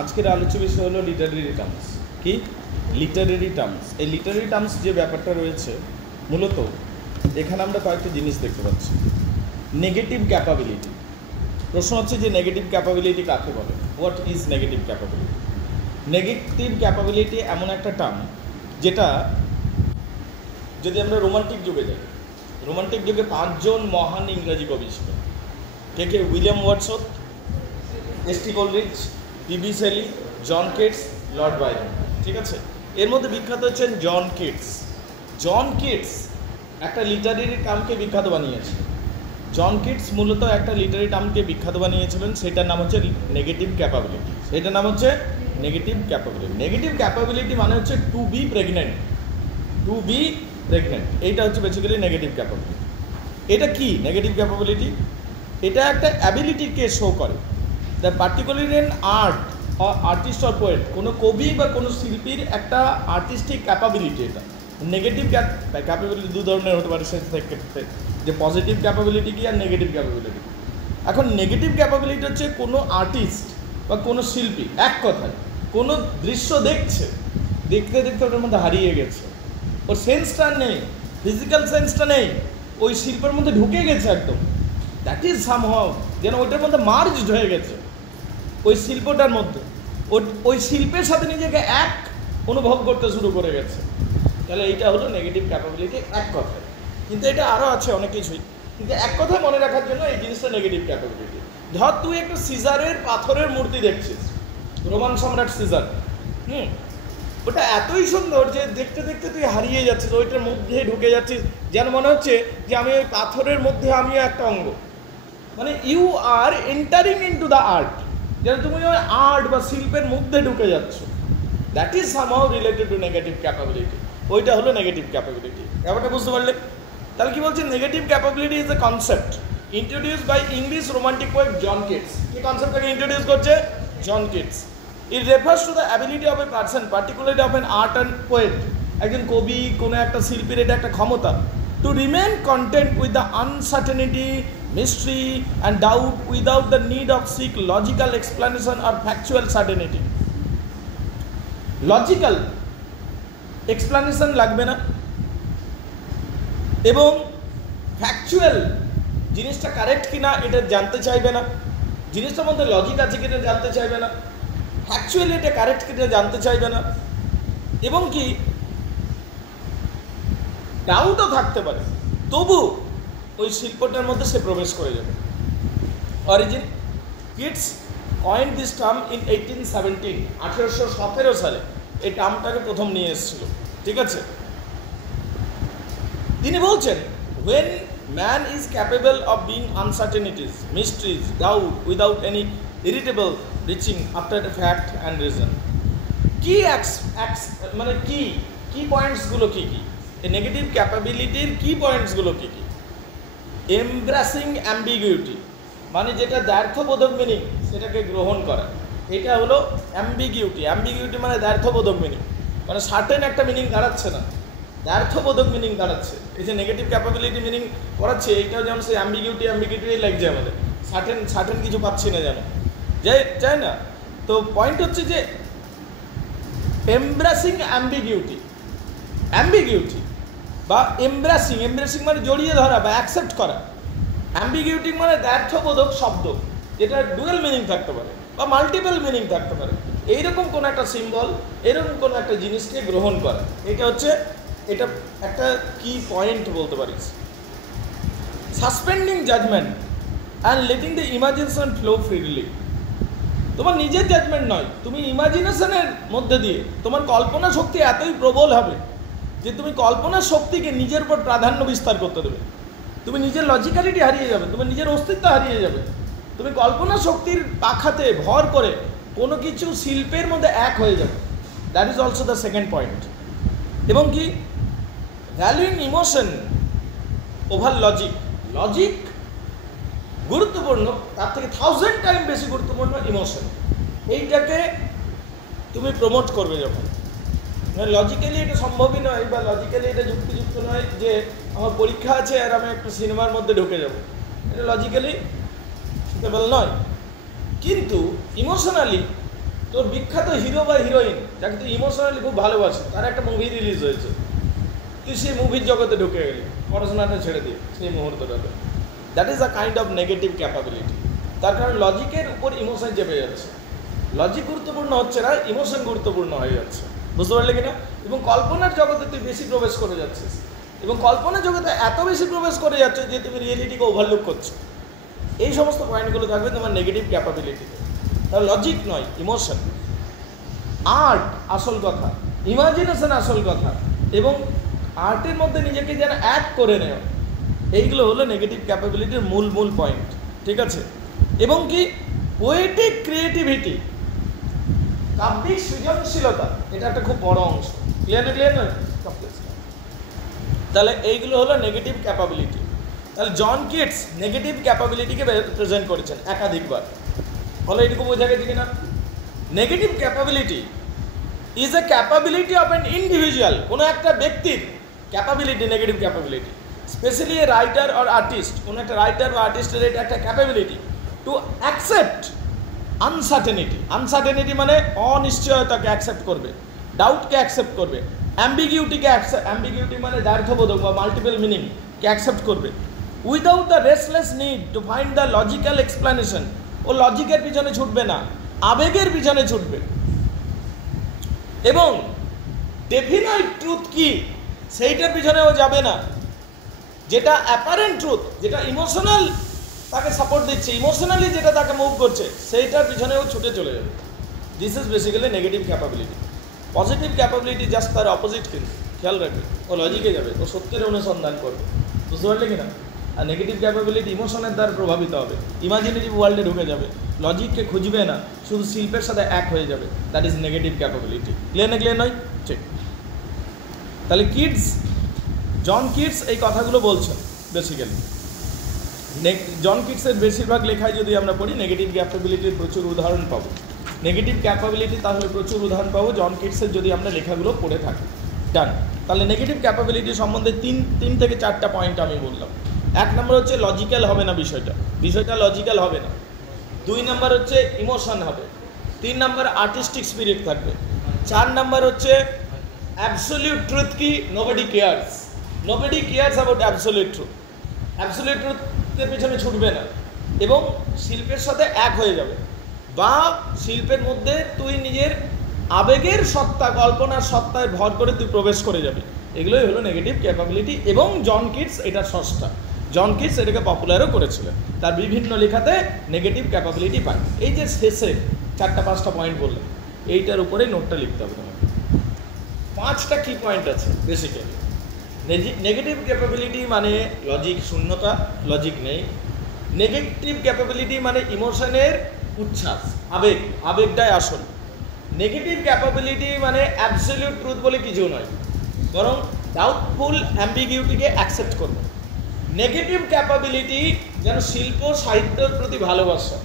আজকের আলোচ্য বিষয় হলো লিটারেরি টার্মস। কি লিটারেরি টার্মস? এই লিটারেরি টার্মস যে ব্যাপারটা রয়েছে, মূলত এখানে আমরা কয়েকটা জিনিস দেখতে পাচ্ছি। Negative capability. প্রশ্ন হচ্ছে যে নেগেটিভ ক্যাপাবিলিটি কাকে বলে? What is negative capability? Negative capability এমন একটা টার্ম যেটা, যদি আমরা রোমান্টিক যুগে যাই, রোমান্টিক যুগে 5 জন মহান ইংরাজি কবি ছিল। কে? William Wordsworth, S T. Coleridge, P B. Shelley, John Keats, Lord Byron. ঠিক আছে, এর মধ্যে বিখ্যাত হচ্ছেন জন কিটস। জন কিটস একটা লিটারেরি টার্মকে বিখ্যাত বানিয়েছে। জন কিটস মূলত একটা লিটারেরি টার্মকে বিখ্যাত বানিয়েছিলেন, সেটার নাম হচ্ছে নেগেটিভ ক্যাপাবিলিটি। সেটার নাম হচ্ছে নেগেটিভ ক্যাপাবিলিটি। নেগেটিভ ক্যাপাবিলিটি মানে হচ্ছে to be pregnant. To be pregnant, এইটা হচ্ছে বেসিক্যালি নেগেটিভ ক্যাপাবিলিটি। এটা কি নেগেটিভ ক্যাপাবিলিটি? এটা একটা অ্যাবিলিটিকে শো করে, that particularly in art or artist or poet, কোনো কবি বা কোনো শিল্পীর একটা আর্টিস্টিক ক্যাপাবিলিটি। এটা নেগেটিভ ক্যাপাবিলিটি দু ধরনের হতে পারে সেক্ষেত্রে, যে পজিটিভ ক্যাপাবিলিটি কি আর নেগেটিভ ক্যাপাবিলিটি। এখন নেগেটিভ ক্যাপাবিলিটি হচ্ছে কোনো আর্টিস্ট বা কোনো শিল্পী এক কথায় কোনো দৃশ্য দেখছে, দেখতে দেখতে ওটার মধ্যে হারিয়ে গেছে, ওর সেন্সটা নেই, ফিজিক্যাল সেন্সটা নেই, ওই শিল্পের মধ্যে ঢুকে গেছে একদম। দ্যাট ইজ সামহাউ, যেন ওইটার মধ্যে মার্জড হয়ে গেছে ওই শিল্পটার মধ্যে, ওই শিল্পের সাথে নিজেকে এক অনুভব করতে শুরু করে গেছে। তাহলে এইটা হলো নেগেটিভ ক্যাপাবিলিটি এক কথায়। কিন্তু এটা আরও আছে অনেক কিছুই, কিন্তু এক কথায় মনে রাখার জন্য এই জিনিসটা নেগেটিভ ক্যাপাবিলিটি। ধর তুই একটা সিজারের পাথরের মূর্তি দেখছিস, রোমান সম্রাট সিজার, ওটা এতই সুন্দর যে দেখতে দেখতে তুই হারিয়ে যাচ্ছিস, ওইটার মধ্যে ঢুকে যাচ্ছিস, যেন মনে হচ্ছে যে আমি ওই পাথরের মধ্যে আমিও একটা অঙ্গ। মানে you are entering into the art, যেন তুমি ওই আর্ট বা শিল্পের মধ্যে ঢুকে যাচ্ছ। That is somehow related to negative capability. ওইটা হলো নেগেটিভ ক্যাপাবিলিটি। ব্যাপারটা বুঝতে পারলে? তাহলে কি বলছে? Negative capability is a concept introduce by English romantic poet John Keats. কি কনসেপ্টটাকে ইন্ট্রোডিউস করছে? John Keats. It refers to the ability of a person, particularly of an art and poet, একজন কবি, কোনো একটা শিল্পীর এটা একটা ক্ষমতা, to remain content with the uncertainty, mystery and doubt without the need of seek logical explanation or factual certainty. Logical explanation লাগবে না, এবং ফ্যাকচুয়াল জিনিসটা কারেক্ট কিনা এটা জানতে চাইবে না, জিনিসটার মধ্যে লজিক আছে কিনা জানতে চাইবে না, ফ্যাকচুয়ালি এটা কারেক্ট কিনা জানতে চাইবে না, এবং কি ডাউটও থাকতে পারে, তবু ওই শিল্পটার মধ্যে সে প্রবেশ করে যাবে। Origin Keats coined this term in 1817, 1817 সালে এই টার্মটাকে প্রথম নিয়ে এসেছিল। ঠিক আছে, তিনি বলছেন, when man is capable of being uncertainties, mysteries, doubt without any irritable reaching after the fact and reason. কি মানে কি পয়েন্টসগুলো কি কি, এই নেগেটিভ ক্যাপাবিলিটির কি পয়েন্টসগুলো কি কি? এমব্রাসিং অ্যাম্বিগুইটি, মানে যেটা দ্ব্যর্থবোধক মিনিং সেটাকে গ্রহণ করা, এটা হলো অ্যাম্বিগিউটি। অ্যাম্বিগিউটি মানে দ্ব্যর্থবোধক মিনিং, মানে সার্টেন একটা মিনিং দাঁড়াচ্ছে না, দ্ব্যর্থবোধক মিনিং দাঁড়াচ্ছে। এই যে নেগেটিভ ক্যাপাবিলিটি মিনিং পড়াচ্ছে, এইটাও যেমন সেই অ্যাম্বিগিউটি লাগছে আমাদের, সার্টেন কিছু পাচ্ছি না যেন, যাই না। তো পয়েন্ট হচ্ছে যে এমব্রাসিং অ্যাম্বিগিউটি বা এমব্রাসিং মানে জড়িয়ে ধরা বা অ্যাকসেপ্ট করা, অ্যাম্বিগিউটি মানে দ্ব্যর্থবোধক শব্দ, যেটা ডুয়েল মিনিং থাকতে পারে বা মাল্টিপল মিনিং থাকতে পারে, এইরকম কোনো একটা সিম্বল, এরকম কোনো একটা জিনিসকে গ্রহণ করা, এটা একটা কি পয়েন্ট বলতে পারিস। Suspending judgment and letting the imagination flow freely, তোমার নিজের জাজমেন্ট নয়, তুমি ইমাজিনেশনের মধ্যে দিয়ে তোমার কল্পনা শক্তি এতই প্রবল হবে যে তুমি কল্পনার শক্তিকে নিজের উপর প্রাধান্য বিস্তার করতে দেবে, তুমি নিজের লজিক্যালিটি হারিয়ে যাবে, তুমি নিজের অস্তিত্ব হারিয়ে যাবে, তুমি কল্পনা শক্তির পাখাতে ভর করে কোনো কিছু শিল্পের মধ্যে এক হয়ে যাবে। That is also the second point. এবং কি ভ্যালুইং ইমোশন ওভার লজিক গুরুত্বপূর্ণ, তার থেকে 1000 টাইম বেশি গুরুত্বপূর্ণ ইমোশন। এইটাকে তুমি প্রমোট করবে যখন, লজিক্যালি এটা সম্ভবই নয় বা লজিক্যালি এটা যুক্তিযুক্ত নয় যে আমার পরীক্ষা আছে আর আমি একটা সিনেমার মধ্যে ঢুকে যাব, এটা লজিক্যালি সুটেবল নয়। কিন্তু ইমোশনালি তোর বিখ্যাত হিরো বা হিরোইন যাকে তুই ইমোশনালি খুব ভালোবাসে, তার একটা মুভি রিলিজ হয়েছে, তুই সেই মুভির জগতে ঢুকে গেলি পড়াশোনাটা ছেড়ে দিয়ে সেই মুহূর্তটাতে। That is a kind of negative capability. তার কারণ লজিকের উপর ইমোশন চেপে যাচ্ছে, লজিক গুরুত্বপূর্ণ হচ্ছে না, ইমোশন গুরুত্বপূর্ণ হয়ে যাচ্ছে, বুঝতে পারলে কিনা? এবং কল্পনার জগতে তুই বেশি প্রবেশ করে যাচ্ছিস, এবং কল্পনার জগতে এত বেশি প্রবেশ করে যাচ্ছে যে তুমি রিয়েলিটিকে ওভারলুক করছো। এই সমস্ত পয়েন্টগুলো থাকবে তোমার নেগেটিভ ক্যাপাবিলিটিতে। তাহলে লজিক নয়, ইমোশন। আর্ট আসল কথা, ইমাজিনেশন আসল কথা, এবং আর্টের মধ্যে নিজেকে যেন অ্যাড করে নেওয়া, এইগুলো হলো নেগেটিভ ক্যাপাবিলিটির মূল মূল পয়েন্ট, ঠিক আছে? এবং কি পোয়েটিক ক্রিয়েটিভিটি, কাব্যিক সৃজনশীলতা, এটা একটা খুব বড় অংশ। ক্লিয়ার না? ক্লিয়ার নয়? তাহলে এইগুলো হলো নেগেটিভ ক্যাপাবিলিটি। তাহলে জন কিটস নেগেটিভ ক্যাপাবিলিটিকে প্রেজেন্ট করেছেন একাধিকবার। ফলে এটুকু বোঝা গেছে কিনা? Negative capability is A capability of an individual, কোনো একটা ব্যক্তির capability, negative capability, specially a writer or artist, কোনো একটা রাইটার বা আর্টিস্টের এটা একটা capability to accept uncertainty. Uncertainty মানে অনিশ্চয়তাকে অ্যাকসেপ্ট করবে, ডাউটকে অ্যাকসেপ্ট করবে, অ্যাম্বিগিউটিকে অ্যাম্বিগিউটি মানে দ্ব্যর্থবোধক বা মাল্টিপল মিনিংকে অ্যাকসেপ্ট করবে, without the restless need to find the logical explanation. ও লজিকের পিছনে ছুটবে না, আবেগের পিছনে ছুটবে। এবং ডেফিনাইট ট্রুথ কি সেইটার পিছনে ও যাবে না, যেটা অ্যাপারেন্ট ট্রুথ, যেটা ইমোশনাল তাকে সাপোর্ট দিচ্ছে, ইমোশনালি যেটা তাকে মুভ করছে, সেইটার পিছনে ও ছুটে চলে যাবে। This is basically negative capability. Positive capability just তার অপোজিট, কিন্তু খেয়াল রাখবে, ও লজিকে যাবে, ও সত্যের অনুসন্ধান করবে, বুঝতে পারলে কিনা? আর নেগেটিভ ক্যাপাবিলিটি ইমোশনের দ্বারা প্রভাবিত হবে, ইমাজিনেটিভ ওয়ার্ল্ডে ঢুকে যাবে, লজিককে খুঁজবে না, শুধু শিল্পের সাথে এক হয়ে যাবে। That is negative capability. Clear না? ক্লিয়ার নয়? ঠিক। তাহলে কিটস, জন কিটস এই কথাগুলো বলছেন বেসিক্যালি। জন কিটসের বেশিরভাগ লেখায় যদি আমরা পড়ি নেগেটিভ ক্যাপাবিলিটির প্রচুর উদাহরণ পাবো। নেগেটিভ ক্যাপাবিলিটি তাহলে প্রচুর উদাহরণ পাবো জন কিটসের যদি আমরা লেখাগুলো পড়ে থাকি। ডান। তাহলে নেগেটিভ ক্যাপাবিলিটি সম্বন্ধে তিন থেকে চারটা পয়েন্ট আমি বললাম। এক নম্বর হচ্ছে লজিক্যাল হবে না, বিষয়টা লজিক্যাল হবে না। 2 নম্বর হচ্ছে ইমোশন হবে। 3 নম্বর আর্টিস্টিক স্পিরিট থাকবে। 4 নম্বর হচ্ছে অ্যাবসলিউট ট্রুথ কি, nobody cares about absolute truth. Absolute ট্রুথের পিছনে ছুটবে না, এবং শিল্পের সাথে এক হয়ে যাবে, বা শিল্পের মধ্যে তুই নিজের আবেগের সত্তা, কল্পনার সত্তায় ভর করে তুই প্রবেশ করে যাবি। এগুলোই হলো নেগেটিভ ক্যাপাবিলিটি। এবং জন কিটস এটার স্রষ্টা, জন কিটস এটাকে পপুলারও করেছিলেন, তার বিভিন্ন লেখাতে নেগেটিভ ক্যাপাবিলিটি পায়। এই যে শেষে 4-5টা পয়েন্ট বললাম, এইটার উপরেই নোটটা লিখতে হবে তোমাকে। 5টা কি পয়েন্ট আছে বেসিক্যালি। নেগেটিভ ক্যাপাবিলিটি মানে লজিক শূন্যতা, লজিক নেই। নেগেটিভ ক্যাপাবিলিটি মানে ইমোশনের উচ্ছ্বাস, আবেগটাই আসল। নেগেটিভ ক্যাপাবিলিটি মানে অ্যাবসলিউট ট্রুথ বলে কিছু নয়, বরং ডাউটফুল অ্যাম্বিগিউটিকে অ্যাকসেপ্ট করবে। নেগেটিভ ক্যাপাবিলিটি যেন শিল্প সাহিত্যের প্রতি ভালোবাসা।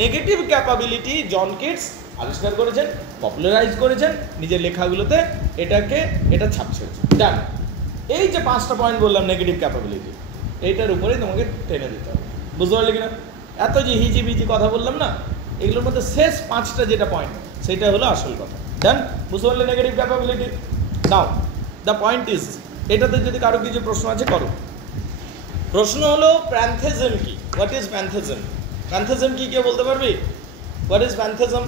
নেগেটিভ ক্যাপাবিলিটি জন কিটস আবিষ্কার করেছেন, পপুলারাইজ করেছেন নিজের লেখাগুলোতে, এটা ছাপছে। ডান। এই যে 5টা পয়েন্ট বললাম নেগেটিভ ক্যাপাবিলিটি, এইটার উপরেই তোমাকে টেনে দিতে হবে, বুঝতে পারলে কিনা? এত যে হিজিবিজি কথা বললাম না, এগুলোর মধ্যে শেষ 5টা যেটা পয়েন্ট, সেটা হলো আসল কথা। ডান, বুঝতে পারলে negative capability? Now the point is, এটাতে যদি কারো কিছু প্রশ্ন আছে করো। প্রশ্ন হলো প্যান্থেজম কি? What is প্যান্থেজম? প্যান্থেজম কি কেউ বলতে পারবি? What is প্যান্থেজম?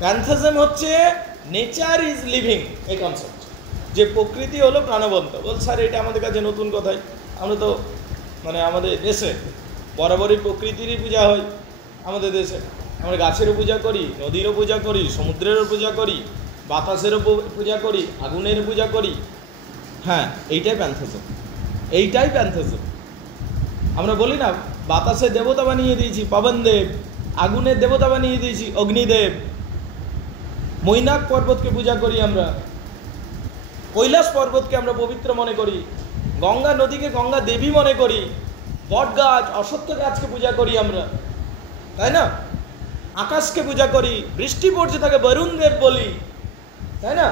প্যান্থেজম হচ্ছে নেচার ইজ লিভিং, এই কনসেপ্ট, যে প্রকৃতি হলো প্রাণবন্ত। বল স্যার এটা আমাদের কাছে নতুন কথাই, আমরা তো আমাদের দেশে বরাবরই প্রকৃতিরই পূজা হয়। আমাদের দেশে আমরা গাছেরও পূজা করি, নদীরও পূজা করি, সমুদ্রেরও পূজা করি, বাতাসেরও পূজা করি, আগুনের পূজা করি। হ্যাঁ, এইটাই প্যান্থেজম। আমরা বলি না বাতাসের দেবতা বানিয়ে দিয়েছি পবনদেব, আগুনের দেবতা বানিয়ে দিয়েছি অগ্নিদেব, মৈনাক পর্বতকে পূজা করি আমরা, কৈলাস পর্বতকে আমরা পবিত্র মনে করি, গঙ্গা নদীকে গঙ্গা দেবী মনে করি, বট গাছ, অশ্বত্থ গাছকে পূজা করি আমরা, তাই না? আকাশকে পূজা করি, বৃষ্টি পড়ছে তাকে বরুণ দেব বলি, তাই না?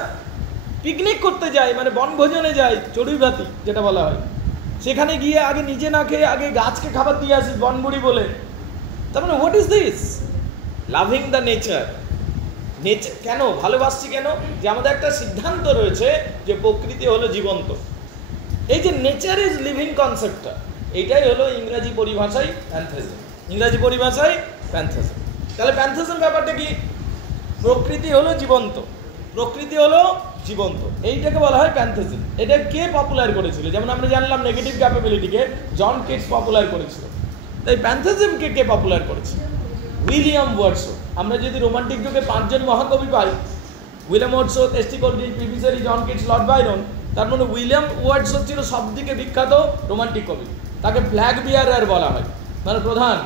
পিকনিক করতে যাই বনভোজনে যাই, চড়ুইভাতি যেটা বলা হয়, সেখানে গিয়ে আগে নিজে না খেয়ে আগে গাছকে খাবার দিয়ে আসিস বনবুড়ি বলে। তার what is this? Loving the nature. Nature কেন ভালোবাসছি? কেন? যে আমাদের একটা সিদ্ধান্ত রয়েছে যে প্রকৃতি হলো জীবন্ত। এই যে নেচার ইজ লিভিং কনসেপ্টটা, এটাই হলো ইংরাজি পরিভাষায় প্যান্থেজম। ইংরাজি পরিভাষায় প্যান্থেজম। তাহলে প্যান্থেজম ব্যাপারটা কি? প্রকৃতি হলো জীবন্ত, প্রকৃতি হলো জীবন্ত, এইটাকে বলা হয় প্যান্থেজম। এটা কে পপুলার করেছিল? যেমন আমরা জানলাম নেগেটিভ ক্যাপাবিলিটিকে জন কিটস পপুলার করেছিল। তাই প্যান্থেজমকে কে পপুলার করেছে? William Wordsworth. আমরা যদি রোমান্টিক যুগে 5 জন মহাকবি পাই, William Wordsworth, S T. Coleridge, P B. Shelley, John Keats, Lord Byron, তার মধ্যে উইলিয়াম ওয়ার্ডসওয়ার্থ ছিল সবদিকে বিখ্যাত রোমান্টিক কবি। তাকে ফ্ল্যাগ বিয়ারার বলা হয়, মানে প্রধান।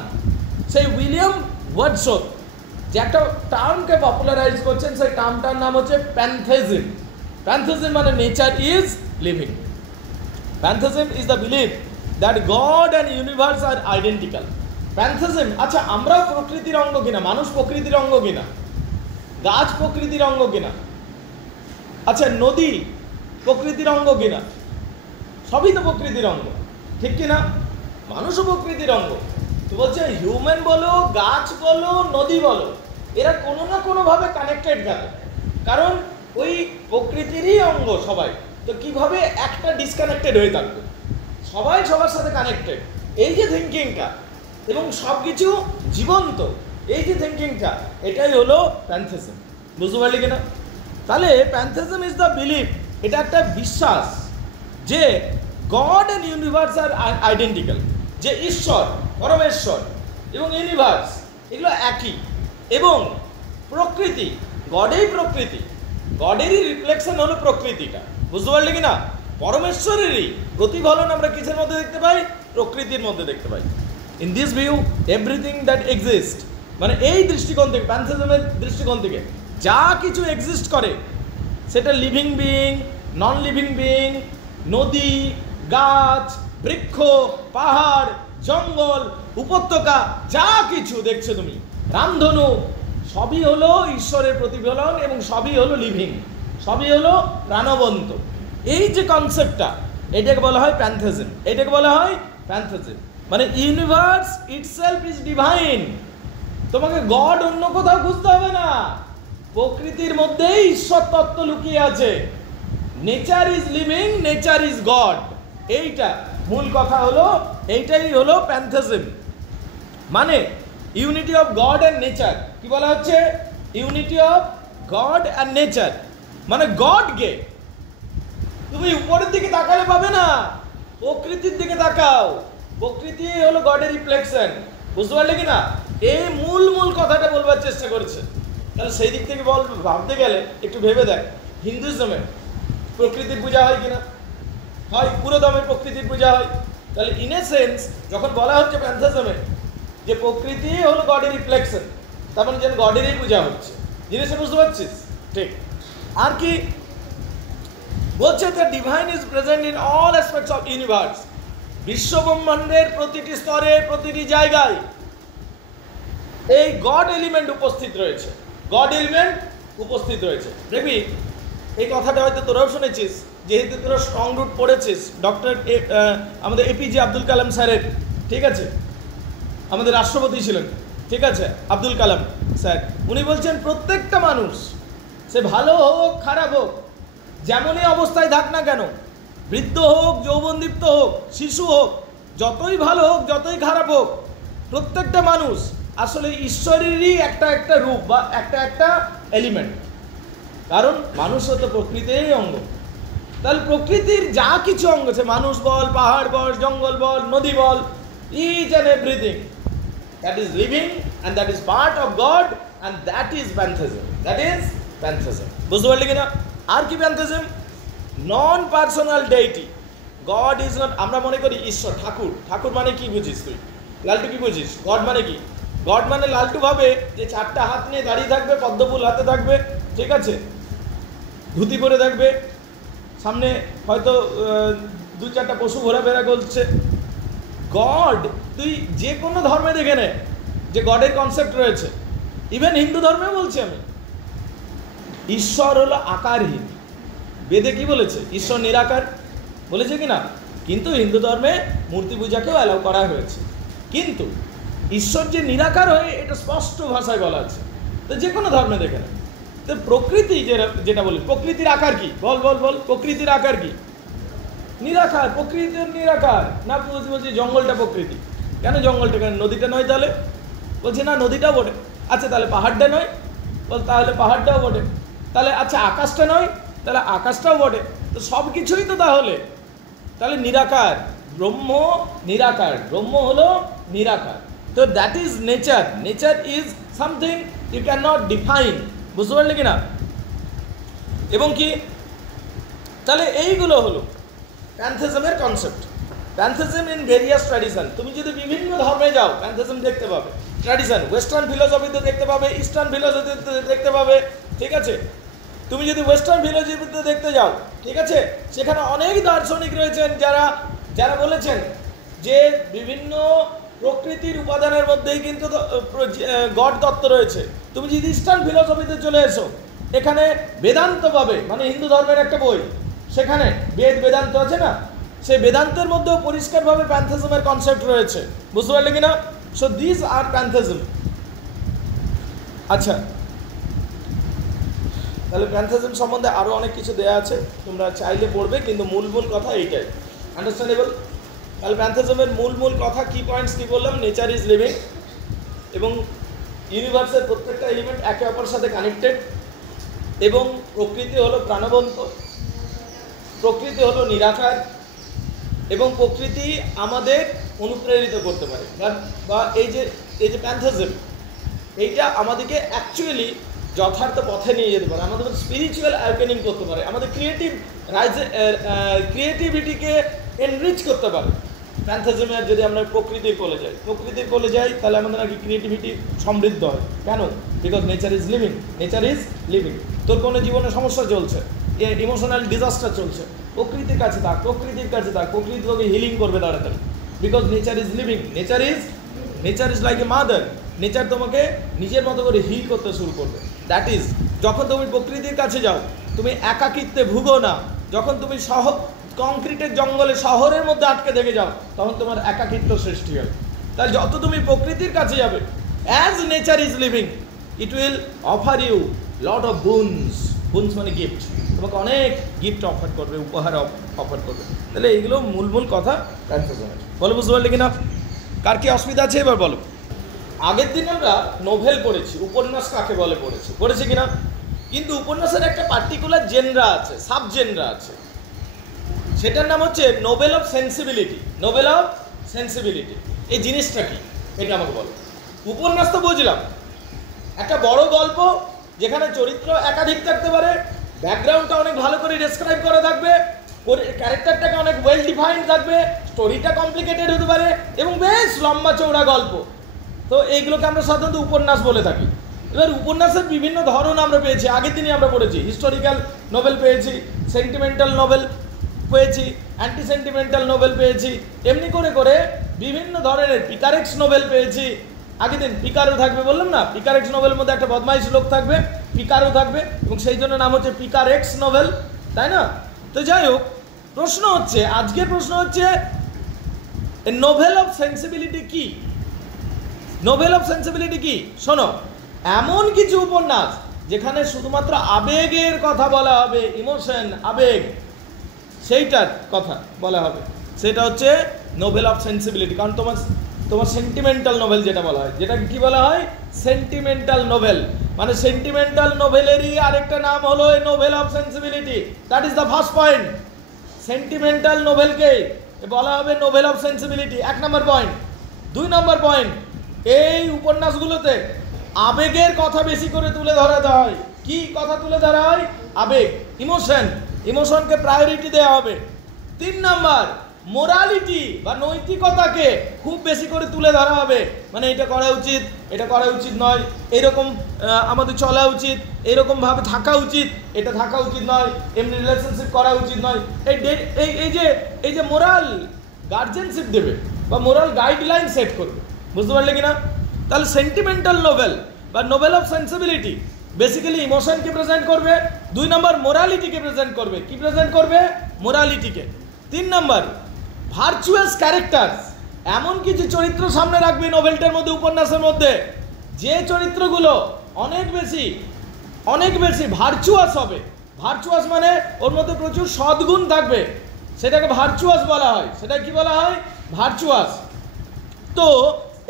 সেই উইলিয়াম ওয়ার্ডসওয়ার্থ যে একটা টার্মকে পপুলারাইজ করছেন, সেই টার্মটার নাম হচ্ছে প্যান্থেজম। প্যান্থেজম মানে nature is living. Pantheism is the belief that God and universe are identical. Pantheism, আচ্ছা আমরাও প্রকৃতির অঙ্গ কিনা? মানুষ প্রকৃতির অঙ্গ কিনা? গাছ প্রকৃতির অঙ্গ কিনা? আচ্ছা নদী প্রকৃতির অঙ্গ কিনা? সবই তো প্রকৃতির অঙ্গ, ঠিক কিনা? মানুষও প্রকৃতির অঙ্গ। তো বলছে হিউম্যান বলো, গাছ বলো, নদী বলো, এরা কোনো না কোনোভাবে কানেক্টেড থাকে, কারণ ওই প্রকৃতিরই অঙ্গ সবাই। তো কিভাবে একটা ডিসকানেক্টেড হয়ে থাকবে? সবাই সবার সাথে কানেক্টেড। এই যে থিঙ্কিংটা, এবং সব কিছু জীবন্ত, এই যে থিঙ্কিংটা, এটাই হলো প্যান্থেজম। বুঝতে পারলি কিনা? তাহলে প্যান্থেজম ইজ দ্য বিলিভ, এটা একটা বিশ্বাস যে god and universe are identical, যে ঈশ্বর, পরমেশ্বর এবং ইউনিভার্স এগুলো একই, এবং প্রকৃতি, গডেই প্রকৃতি, গডেরই রিফ্লেকশন হলো প্রকৃতিটা। বুঝতে পারলি কিনা? পরমেশ্বরেরই প্রতিফলন আমরা কিসের মধ্যে দেখতে পাই? প্রকৃতির মধ্যে দেখতে পাই। In this view everything that exist, মানে এই দৃষ্টিকোণ থেকে, প্যান্থেজমের দৃষ্টিকোণ থেকে যা কিছু এক্সিস্ট করে, সেটা living being, non living being, নদী, গাছ, বৃক্ষ, পাহাড়, জঙ্গল, উপত্যকা, যা কিছু দেখছো তুমি, রামধনু, সবই হলো ঈশ্বরের প্রতিফলন এবং সবই হলো লিভিং, সবই হলো প্রাণবন্ত। এই যে কনসেপ্টটা, এটাকে বলা হয় প্যান্থেজম। এটাকে বলা হয় প্যান্থেজম, মানে ইউনিভার্স ইটসেলফ ইজ ডিভাইন। তোমাকে গড অন্য কোথাও খুঁজতে হবে না, প্রকৃতির মধ্যেই ঈশ্বর তত্ত্ব লুকিয়ে আছে। Nature is living, nature is god, এইটা মূল কথা হলো, এইটাই হলো প্যান্থেজম। মানে unity of god and nature. কি বলা হচ্ছে? Unity of god and nature, মানে গডকে তুমি উপরের দিকে তাকালে পাবে না, প্রকৃতির দিকে তাকাও, প্রকৃতি হলো গডের রিফ্লেকশন। বুঝতে পারলে কিনা? এই মূল কথাটা বলবার চেষ্টা করছে। তাহলে সেই দিক থেকে ভাবতে গেলে একটু ভেবে দেখ, হিন্দুইজমে প্রকৃতির পূজা হয় কিনা? হয়, পুরো দমে প্রকৃতির পূজা হয়। তাহলে ইন এ সেন্স যখন বলা হচ্ছে প্যান্থেজমে যে প্রকৃতি হলো গডের রিফ্লেকশন, তার মানে যেন গডেরই পূজা হচ্ছে। জিনিসটা বুঝতে পারছিস? ঠিক। আর কি বলছে? The divine is present in all aspects of universe. বিশ্বব্রহ্মাণ্ডের প্রতিটি স্তরে, প্রতিটি জায়গায় এই গড এলিমেন্ট উপস্থিত রয়েছে, গড এলিমেন্ট উপস্থিত রয়েছে। দেখবি এই কথাটা হয়তো তোরাও শুনেছিস, যেহেতু তোরা স্ট্রং রুট পড়েছিস ডক্টর আমাদের এপিজে আব্দুল কালাম স্যারের, ঠিক আছে? আমাদের রাষ্ট্রপতি ছিলেন, ঠিক আছে, আব্দুল কালাম স্যার। উনি বলছেন প্রত্যেকটা মানুষ, সে ভালো হোক খারাপ হোক, যেমনই অবস্থায় থাক না কেন, বৃদ্ধ হোক, যৌবনদীপ্ত হোক, শিশু হোক, যতই ভালো হোক, যতই খারাপ হোক, প্রত্যেকটা মানুষ আসলে ঈশ্বরেরই একটা রূপ বা একটা এলিমেন্ট। কারণ মানুষ হতো প্রকৃতিরই অঙ্গ। তাহলে প্রকৃতির যা কিছু অঙ্গ আছে, মানুষ বল, পাহাড় বল, জঙ্গল বল, নদী বল, each and everything that is living and that is part of God, and that is pantheism. That is pantheism. বুঝতে পারলি কিনা? আর কি pantheism? Non personal deity. God is not, আমরা মনে করি ঈশ্বর, ঠাকুর। ঠাকুর মানে কি বুঝিস তুই? লালটু কি বুঝিস? গড মানে কি? গড মানে লালটু ভাবে যে 4টা হাত নিয়ে দাঁড়িয়ে থাকবে, পদ্মফুল হাতে থাকবে, ঠিক আছে, ধুতি পরে থাকবে, সামনে হয়তো 2-4টা পশু ঘোরাফেরা করছে। গড তুই যে কোনো ধর্মে দেখে নে যে গডের কনসেপ্ট রয়েছে, ইভেন হিন্দু ধর্মেও বলছি আমি, ঈশ্বর হলো আকারহীন। বেদে কি বলেছে? ঈশ্বর নিরাকার বলেছে কি না? কিন্তু হিন্দু ধর্মে মূর্তি পূজাকেও অ্যালাউ করা হয়েছে। কিন্তু ঈশ্বর যে নিরাকার হয়ে এটা স্পষ্ট ভাষায় বলা আছে। তো যে কোনো ধর্মে দেখে না। তো প্রকৃতি যেটা বলি, প্রকৃতির আকার কি? বল বল বল, প্রকৃতির আকার কি? নিরাকার। প্রকৃতির নিরাকার না? বলছি জঙ্গলটা প্রকৃতি। কেন জঙ্গলটা? কেন নদীটা নয়? তাহলে বলছি না, নদীটাও বটে। আচ্ছা তাহলে পাহাড়টা নয়? বল তাহলে পাহাড়টাও বটে। তাহলে আচ্ছা আকাশটা নয়? তাহলে আকাশটাও বটে। তো সব কিছুই তো তাহলে নিরাকার। ব্রহ্ম নিরাকার, ব্রহ্ম হলো নিরাকার। তো that is nature. Nature is something you can not define. বুঝতে পারলে কিনা? এবং কি তাহলে এইগুলো হলো প্যান্থেজমের concept. Pantheism in various tradition. তুমি যদি বিভিন্ন ধর্মে যাও প্যান্থেজম দেখতে পাবে। ট্র্যাডিশন ওয়েস্টার্ন ফিলোসফিতে দেখতে পাবে, ইস্টার্ন ফিলোসফিতে দেখতে পাবে, ঠিক আছে? তুমি যদি ওয়েস্টার্ন ফিলোসফিতে দেখতে যাও, ঠিক আছে, সেখানে অনেক দার্শনিক রয়েছেন যারা বলেছেন যে বিভিন্ন প্রকৃতির উপাদানের মধ্যেই কিন্তু গড তত্ত্ব রয়েছে। তুমি যদি ইস্টার্ন ফিলোসফিতে চলে এসো, এখানে বেদান্ত পাবে, মানে হিন্দু ধর্মের একটা বই, সেখানে বেদান্ত আছে না, সেই বেদান্তের মধ্যেও পরিষ্কারভাবে প্যান্থেজমের কনসেপ্ট রয়েছে। বুঝতে পারলে কিনা? সো দিস আর প্যান্থেজম। আচ্ছা তাহলে প্যান্থেজম সম্বন্ধে আরও অনেক কিছু দেওয়া আছে, তোমরা চাইলে পড়বে, কিন্তু মূল কথা এইটাই। আন্ডারস্ট্যান্ডেবল? তাহলে প্যান্থেজমের মূল কথা কি পয়েন্টস কি বললাম? নেচার ইজ লিভিং, এবং ইউনিভার্সের প্রত্যেকটা এলিমেন্ট একে অপরের সাথে কানেক্টেড, এবং প্রকৃতি হলো প্রাণবন্ত, প্রকৃতি হলো নিরাকার, এবং প্রকৃতি আমাদের অনুপ্রেরিত করতে পারে, বা এই যে প্যান্থেজম, এইটা আমাদেরকে অ্যাকচুয়ালি যথার্থ পথে নিয়ে যেতে পারে, আমাদের স্পিরিচুয়াল অ্যাওয়েকেনিং করতে পারে, আমাদের ক্রিয়েটিভিটিকে এনরিচ করতে পারে। প্যান্থেজমের যদি আমরা প্রকৃতির কোলে যাই তাহলে আমাদের নাকি ক্রিয়েটিভিটি সমৃদ্ধ হয়। কেন? Because nature is living. Nature is living. তোর কোনো জীবনে সমস্যা চলছে, ইমোশনাল ডিজাস্টার চলছে, প্রকৃতির কাছে থাক, প্রকৃতি তোকে হিলিং করবে তাড়াতাড়ি। Because nature is living. Nature is like a mother. Nature তোমাকে নিজের মতো করে হিল করতে শুরু করবে। দ্যাট ইজ, যখন তুমি প্রকৃতির কাছে যাও তুমি একাকিত্বে ভুগো না। যখন তুমি কংক্রিটের জঙ্গলে শহরের মধ্যে আটকে দেখে যাও, তখন তোমার একাকিত্ব সৃষ্টি হবে। তাই যত তুমি প্রকৃতির কাছে যাবে, as nature is living, it will offer you lot of boons মানে গিফট। তোমাকে অনেক গিফট অফার করবে, উপহার অফার করবে। তাহলে এইগুলো মূল কথা প্যান্থেজমের। বলো, বুঝতে পারলে কিনা? কার কি অসুবিধা আছে এবার বলো? আগের দিন আমরা নোভেল পড়েছি, উপন্যাস কাকে বলে পড়েছি কিনা? কিন্তু উপন্যাসের একটা পার্টিকুলার জেনরা আছে, সাব জেনরা আছে, সেটার নাম হচ্ছে Nobel of sensibility. Nobel of sensibility এই জিনিসটা কি এটা আমাকে বলো। উপন্যাস তো বুঝলাম, একটা বড় গল্প যেখানে চরিত্র একাধিক থাকতে পারে, ব্যাকগ্রাউন্ডটা অনেক ভালো করে ডেসক্রাইব করা থাকবে, ক্যারেক্টারটাকে অনেক ওয়েল ডিফাইন্ড থাকবে, স্টোরিটা কমপ্লিকেটেড হতে পারে, এবং বেশ লম্বা চৌড়া গল্প। তো এইগুলোকে আমরা সাধারণত উপন্যাস বলে থাকি। এবার উপন্যাসের বিভিন্ন ধরন আমরা পেয়েছি, আগের দিনই আমরা পড়েছি। হিস্টোরিক্যাল নোবেল পেয়েছি, সেন্টিমেন্টাল নোবেল পেয়েছি, অ্যান্টি সেন্টিমেন্টাল নোবেল পেয়েছি, এমনি করে বিভিন্ন ধরনের পিকারেক্স নোবেল পেয়েছি। আগের দিন পিকারও থাকবে বললাম না, পিকারেক্স নোবেলের মধ্যে একটা বদমাইশ লোক থাকবে, পিকারও থাকবে, এবং সেই জন্য নাম হচ্ছে পিকারেক্স নোবেল, তাই না? তো যাই হোক, আজকের প্রশ্ন হচ্ছে নোবেল অফ সেন্সিবিলিটি কি? নোবেল অফ সেন্সিবিলিটি কি? শোনো, এমন কিছু উপন্যাস যেখানে শুধুমাত্র আবেগের কথা বলা হবে, ইমোশন, আবেগ, সেইটার কথা বলা হবে, সেটা হচ্ছে নোবেল অফ সেন্সিবিলিটি। কারণ তোমার সেন্টিমেন্টাল নোবেল যেটা বলা হয়, যেটাকে কি বলা হয়? Sentimental novel. মানে সেন্টিমেন্টাল নোবেলেরই আরেকটা নাম হলো novel of sensibility. That is the first point. Sentimental নোবেলকে বলা হবে নোবেল অফ সেন্সিবিলিটি, 1 নম্বর পয়েন্ট। 2 নম্বর পয়েন্ট, এই উপন্যাসগুলোতে আবেগের কথা বেশি করে তুলে ধরা হয়। কি কথা তুলে ধরা হয়? আবেগ, ইমোশনকে প্রায়োরিটি দেওয়া হবে। 3 নম্বর, মোরালিটি বা নৈতিকতাকে খুব বেশি করে তুলে ধরা হবে। মানে এটা করা উচিত, এটা করা উচিত নয়, এরকম আমাদের চলা উচিত, এরকমভাবে থাকা উচিত, এটা থাকা উচিত নয়, এমনি রিলেশনশিপ করা উচিত নয়। এই যে মোরাল গার্জেনশিপ দেবে বা মোরাল গাইডলাইন সেট করবে। বুঝতে পারলে কিনা? তাহলে সেন্টিমেন্টাল নোবেল বা নোবেল অফ সেন্সিবিলিটি বেসিক্যালি ইমোশনকে প্রেজেন্ট করবে। 2 নম্বর, মোরালিটিকে প্রেজেন্ট করবে। কি প্রেজেন্ট করবে? মোরালিটিকে। 3 নম্বর, ভার্চুয়াস ক্যারেক্টার এমন কিছু চরিত্র সামনে রাখবে নোভেলটার মধ্যে, উপন্যাসের মধ্যে, যে চরিত্রগুলো অনেক বেশি ভার্চুয়াস হবে। ভার্চুয়াস মানে ওর মধ্যে প্রচুর সদ্গুণ থাকবে, সেটাকে ভার্চুয়াস বলা হয়। সেটা কি বলা হয়? ভার্চুয়াস। তো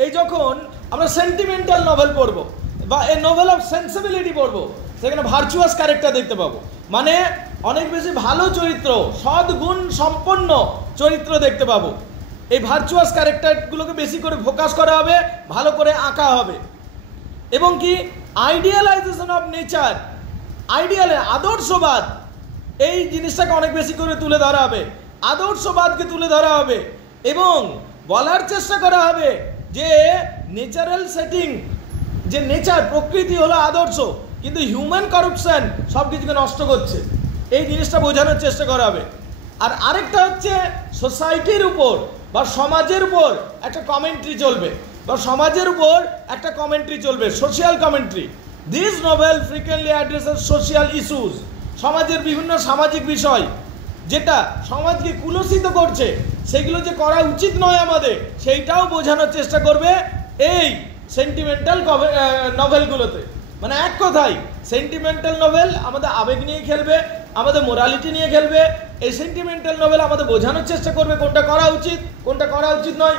এই যখন আমরা সেন্টিমেন্টাল নভেল পড়বো বা এ নোভেল অফ সেন্সিবিলিটি পড়বো, সেখানে ভার্চুয়াস ক্যারেক্টার দেখতে পাবো, মানে অনেক বেশি ভালো চরিত্র, সদ্গুণ সম্পন্ন চরিত্র দেখতে পাবো। এই ভার্চুয়াস ক্যারেক্টারগুলোকে বেশি করে ফোকাস করা হবে, ভালো করে আঁকা হবে। এবং কি আইডিয়ালাইজেশন অফ নেচার, আদর্শবাদ, এই জিনিসটাকে অনেক বেশি করে তুলে ধরা হবে, আদর্শবাদকে তুলে ধরা হবে। এবং বলার চেষ্টা করা হবে যে নেচারাল সেটিং, যে নেচার, প্রকৃতি হলো আদর্শ, কিন্তু হিউম্যান করাপশন সব কিছুকে নষ্ট করছে, এই জিনিসটা বোঝানোর চেষ্টা করা হবে। আর আরেকটা হচ্ছে সোসাইটির উপর বা সমাজের উপর একটা কমেন্ট্রি চলবে, বা সমাজের উপর একটা কমেন্ট্রি চলবে, social commentary. This novel frequently addresses social issues, সমাজের বিভিন্ন সামাজিক বিষয় যেটা সমাজকে কুলসিত করছে, সেগুলো যে করা উচিত নয় আমাদের, সেইটাও বোঝানোর চেষ্টা করবে এই সেন্টিমেন্টাল নভেলগুলোতে। মানে এক কথায় সেন্টিমেন্টাল নভেল আমাদের আবেগ নিয়ে খেলবে, আমাদের মোরালিটি নিয়ে খেলবে। এই সেন্টিমেন্টাল নভেল আমাদের বোঝানোর চেষ্টা করবে কোনটা করা উচিত, কোনটা করা উচিত নয়।